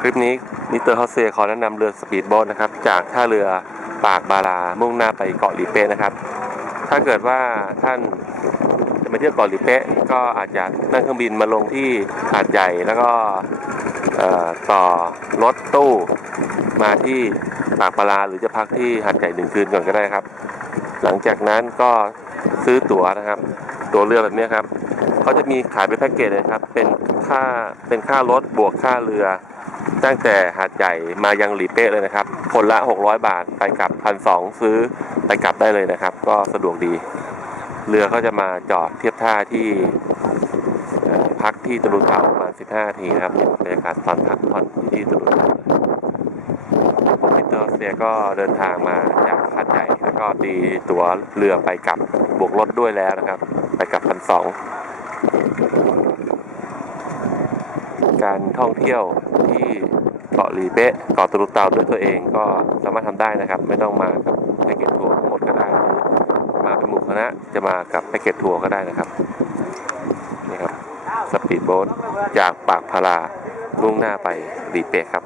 คลิปนี้มิสเตอร์ฮอสเซียขอแนะนำเรือสปีดโบ๊ทนะครับ จากท่าเรือปากบารามุ่งหน้าไปเกาะหลีเป๊ะนะครับ ถ้าเกิดว่าท่านจะมาเที่ยวเกาะหลีเป๊ะก็อาจจะนั่งเครื่องบินมาลงที่หาดใหญ่แล้วก็ต่อรถตู้มาที่ปากบาราหรือจะพักที่หาดใหญ่หนึ่งคืนก่อนก็ได้ครับ หลังจากนั้นก็ซื้อตั๋วนะครับ ตั๋วเรือแบบนี้ครับเขาจะมีขายเป็นแพ็กเกจเลยครับ เป็นค่าเป็นค่ารถบวกค่าเรือ ตั้งแต่หาดใหญ่มายังหลีเป๊ะเลยนะครับ คนละ 600 บาทไปกลับพันสองซื้อไปกลับได้เลยนะครับ ก็สะดวกดี เรือก็จะมาจอดเทียบท่าที่พักที่ตะลุเตาประมาณ 15นาทีนะครับบรรยากาศตอนพักผ่อนที่ตะลุเตาผมมิสเตอร์ออสเซียก็เดินทางมาจากหาดใหญ่แล้วก็ตีตั๋วเรือไปกลับบวกรถด้วยแล้วนะครับ ไปกลับพันสอง การท่องเที่ยวที่เกาะหลีเป๊ะเกาะตุลุเตาด้วยตัวเองก็สามารถทำได้นะครับ ไม่ต้องมากับแพ็กเกจทัวร์ทั้งหมดก็ได้ มาเป็นหมู่คณะจะมากับแพ็กเกจทัวร์ก็ได้นะครับนี่ครับสปีดโบ๊ทจากปากพารามุ่งหน้าไปหลีเป๊ะครับ